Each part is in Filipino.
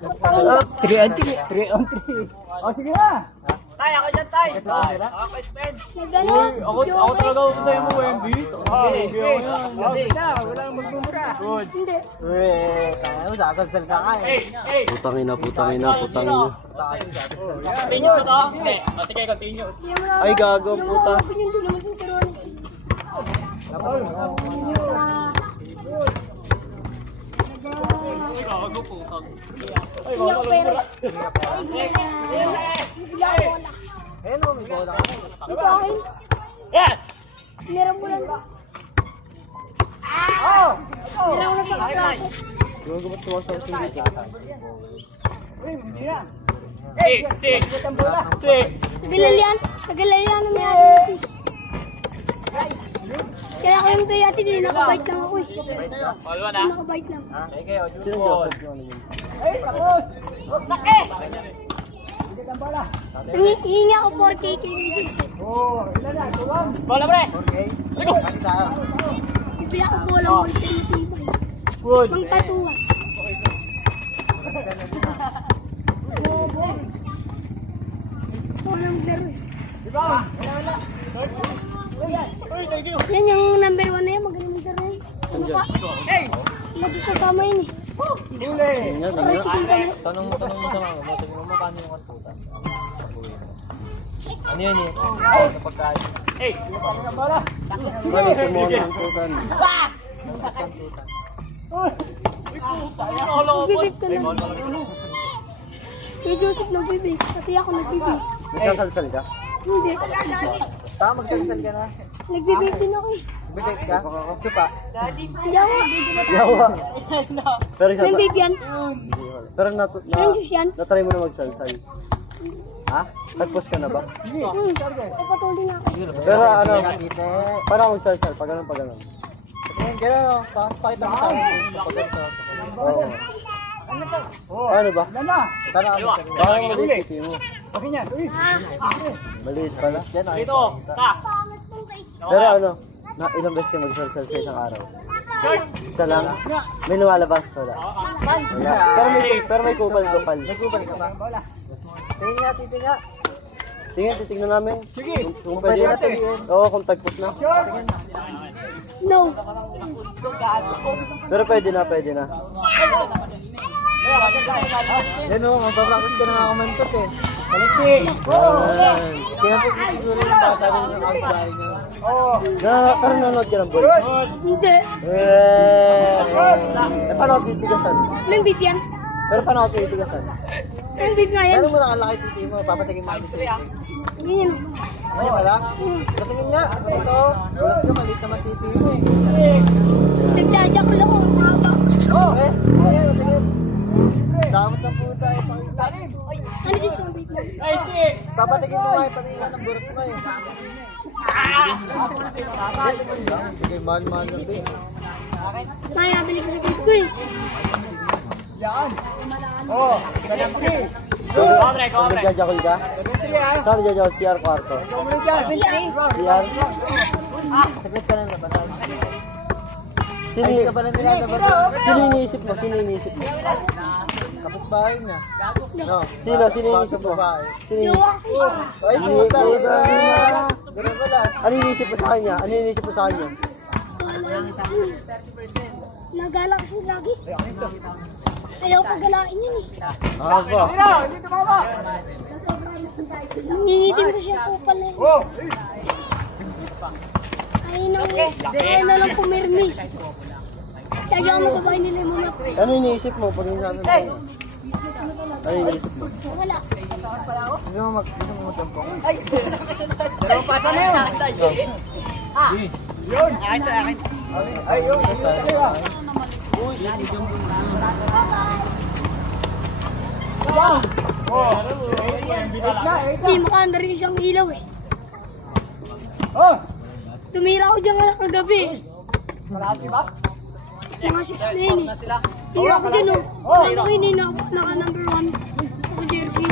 3 on 3. 3 on 3. O, sige na. Tay, ako dyan, tay. Ito nila? Ako, Spence. Ako talaga ako tayo mo, Wendy. Hindi na, wala nang magmumura. Good. Hindi. Tayo, sasalsal ka ka eh. Hey. Putangin na. Continue pa to? Hindi. O, sige, continue. Ay, gago, puta. Hindi naman tuturuan. Gago, putang. Hindi ako pera. Ayun mo, may bola ka. Ito akin. Yes! Meron mo lang. Meron mo na sa klase. Gago, ba't sumasaw sa dito? Hindi na. Six. Tagalalian ng natin. Kaya ako yung kaya ati, nakabike lang ako eh. All one, ha? Nakabike lang. Okay, o, Sino Joseph yung ano yun? Ay, tapos. Laki! Hindi ka bala. Hihingi ako 4K kay Joseph. Oh, ilan na? Tuwang. Bola, pre! Okay? Ano tayo? Bibili ako bolang multi-matibay. Good. Mang tatuwa. Walang laro eh. Diba? Uy, thank you. Yan yung number 1 na yan, magaling mo laro yan. Ano ka? Lagi kasama yun eh. Huli. Parang si Tita mo. Tanong mo sa mga matin mo, magkano yung kantutan? Ano yan eh? Ano pagkain? Hey. Ano ka bala? Balik mo ang kantutan. Nagbibig ka lang. Kay Joseph nagbibig, pati ako nagbibig. Nagsasalsal ka? Hindi. Tama, magsalsal ka na. Nagbibig din ako eh. Bibig ka? Supa? Hindi ako. Yawa! Pero isa May babe yan. Pero Anong juice yan? natry mo na magsalsal. Ha? Nagpos ka na ba? Ay, patuloy na ako. Pero ano, Nakite. paano ako magsalsal? Pag ganun. Tingnan, gano'n o. Pakita mo sa akin. Oo. Ano ba? Ilan na? Paano ako magsalsal? Parang maliit yung mo. Okay niya. Uy. Maliit pala. Yan o. Dito, ka. Pero ano, ilang beses ka magsalsal sa isang araw? Short. Isa lang? May lumalabas? Wala. Wala. Pero may kupal-kupal. Nagubal ka ba? Tingin nga, titingin nga. Sige, titignan namin. Sige. Kung Pwede pwede na tingin. Oo, kung tagpos na. Tingin. No. Pero pwede na. Yan o, magpapractice ka na nga kumantot eh. Balik. Yan. Kinantik mo siguro yung bata rin yung outbahay niyo. Pero nanonood ka ng boys. Hindi. Paano ako titigasan? Anong babe yan? Pero paano ako titigasan? Anong babe nga yan? Gano'n mo nakalaki titi mo, papatingin mo kami sa isip. Ganyan. Ganyan ba lang? Patingin nga, ito. Walas ka, maliit naman titi mo eh. Nagdadyak ko lang ako. Mahaba. Patingin. Damot ng puta eh, pakita. Ano dyan sa babe mo? Ay, six. Papatingin mo nga eh, patingin nga ng burot mo eh. Tingin lang, tingin mahal-mahal ng babe. Kaya bili ko sa babe ko eh. Yan. Oh, galampi. Komre, komre. Nagjajakol ka? Saan nagjajakol? CR kwarto? Sumunod yan. CR? Saglit ka lang nabasan. Sino, Ay, hindi ka pala nilalabasan. sino iniisip mo? Kapitbahay niya. No. Sino iniisip mo? Babae. Sino iniisip? Jowa kasi siya. Ay, puta. Ganun pala. Ano iniisip mo sa kanya? Nagala kasi lagi. Ayaw ko galain yun eh. Ba? Hindi tumama. Nangingitim ko siya kupal na yun. Oh. Ayaw na lang pumirmi. Lagi ako nasa bahay nila yung mga Ano iniisip mo pag nasa kanya? Ano iniisip mo? wala. Gusto mo magdampong? Dalawang pasa na yun. Yun. Ay, yun. Hindi, makaandar rin siyang ilaw eh. Oh. Tumira ako dyan kagabi. Marami ba? Mga 6 na yun eh. Tira ako dyan oh. Kasama ko yun eh, naka number 1. Ako jersey.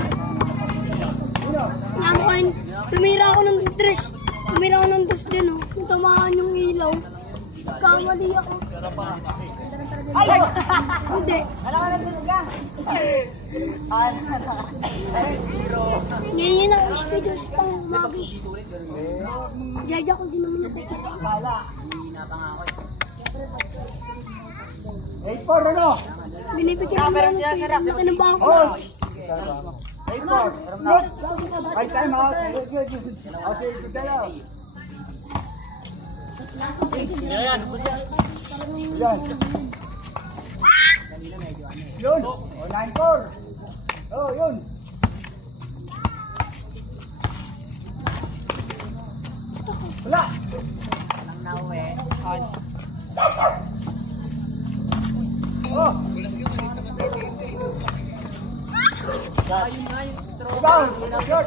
Sinama ko yun. Tumira ako ng dress. Dyan oh. Tamaan yung ilaw. Kamali ako. Ay! Hindi. Alam ka na ka. Ganyan ako speedo sa pang-magi. Jaja ko din naman ako. 8-4 ano? Binibigyan ko naman ng pera. Laki ng bako. Oh! 8-4. Good. Ay, time out. Good. Okay, good tayo. Yan. Yan. Yun. Oh, 9-4. Oh, yun. Wala. Oh. Rebound. Short.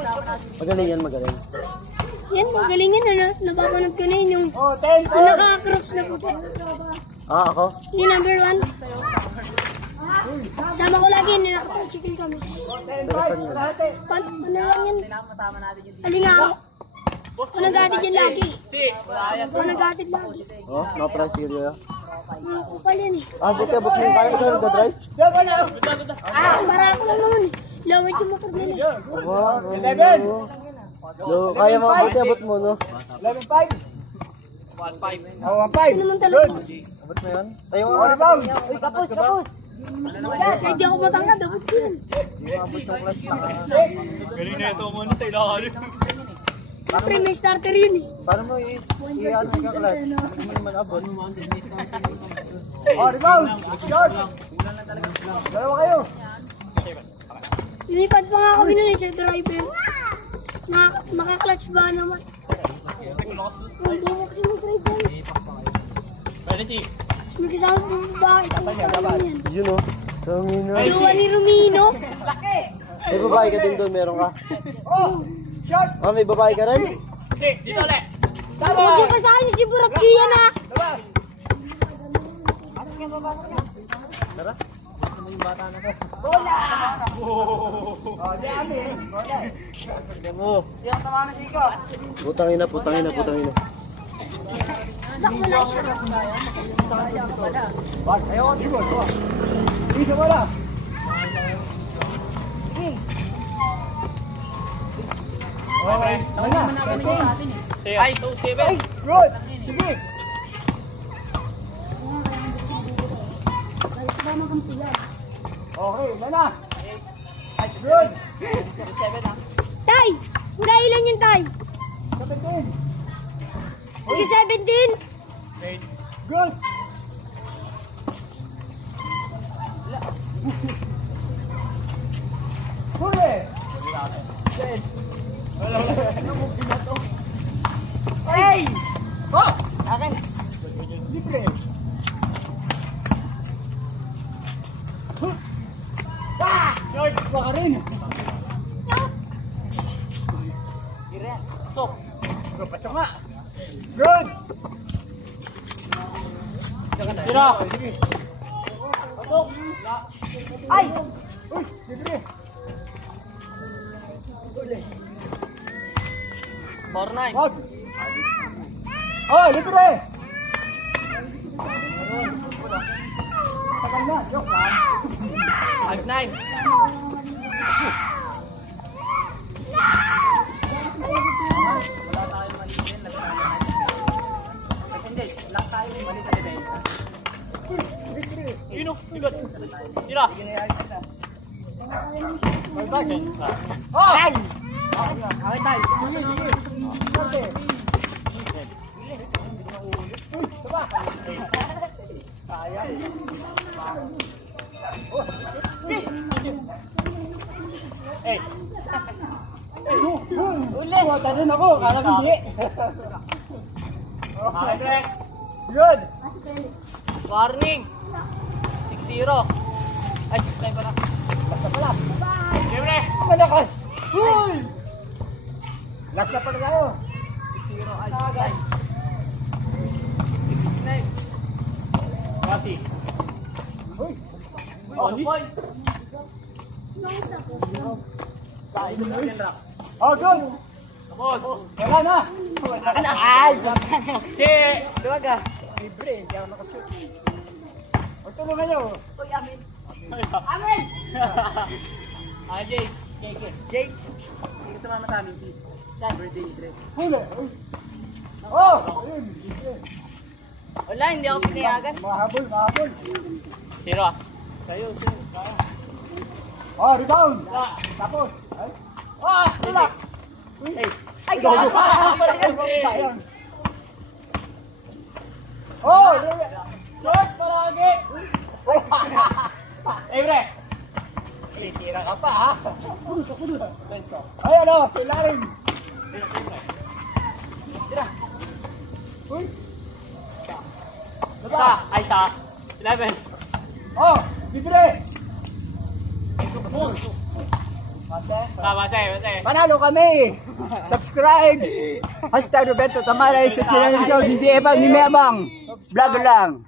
Magaling yan, magaling. Yan, magaling yan. Napapanood ko na yun yung Oh, 10. naka-cross na puti. Ah, ako? Yung number 1. Sama ko lagi, nakaka-tricycle kami. 10-5. Kalahati. Ano lang yan? Alinga ako. Ako nag-atid yan lagi. Ako nag-atid lagi. Oh, no-pressure. Kupal yan eh. Ah, buti abot mo yung kaya ikaw nagdadrive? Double na. Para ako lang naman eh. Lawit yung motor nila eh. Wow, 11. kaya mo, buti abot mo, no? 11-5. 1-5. Oh, 1-5. Ito naman talaga. Abot mo yun? Tayo Oh, nga. rebound. Tapos. Kahit di ako matangkad, dapat ko yan. Abot yung class na. Galing na ito muna sa ilalim. Siyempre, may starter yun eh. Paano mo i-ano yung kaklat? Hindi mo naman abot. Oh, rebound. Short. Dalawa kayo. Lilipad pa nga kami nun eh sa driver. Maka-clutch ba naman? Hindi mo kasi mag-drive yan. Pwede si. May kasama po bakit ang kami yan. Yun, oh. Tangina. Luwa ni Rumino. May babae ka din doon, meron ka? Oh, short. Ah, may babae ka rin? Hindi, dito ulit. Huwag yung pa sa akin si Burak Kian ha. Labas. Tara. Oh, di amin. Bola. Tignan mo. Putang ina, putang ina, putang ina. Ayaw, di mo. Di sa bola. Okay. Wala. Ay, 2-7. Good. Sige. Okay, wala. Good. Tay! Hanggang ilan yun, Tay? 17. Hanggang 17? Good. Huli. Hey! Oh! Akin. Libre. Ah! George, baka rin. Sok. Pacho nga. Good. Tira. Ay! Uy, libre. 4-9. Wag. Oh, libre. Tagal na, joke lang. 5-9. Ino, ikot. Tira. Oh! Ay! Okay, tayo. Eh, Uli! Wata rin ako, kala ko hindi. okay, Greg. Good! Warning. 6-0. Ay, 6-9 pala. Basta pala. Siyempre. Malakas! Uy! Last na pala tayo. 6-0. Ay, 6-9. 6-9. Kasi. Uy! Oh, point. Oh, good! Tapos. Wala na! Ay! Si. Luwag ah. Libre, hindi ako nakashoot. Huwag tulungan nyo. Amin. Jace. James. Hindi ka sumama sa amin, si. Birthday dress. Huli! Oh! Ayun! Wala, hindi ako pinayagan. Mahabol, mahabol. Sino ah? Sa'yo. Oh, rebound! Tapos. Ay. Oh! Wala! Ay, gago! Sayang. Oh! Short palagi! Bre! Tira ka pa, ha? Ay, ano? Ilalim! Tira! Uy! Isa! Ay, isa! 11! Oh! Libre! Base. Panalo kami! Subscribe! Hashtag Roberto Tamares, 69 episode, hindi Ebang, ni Mebang. Vlog lang.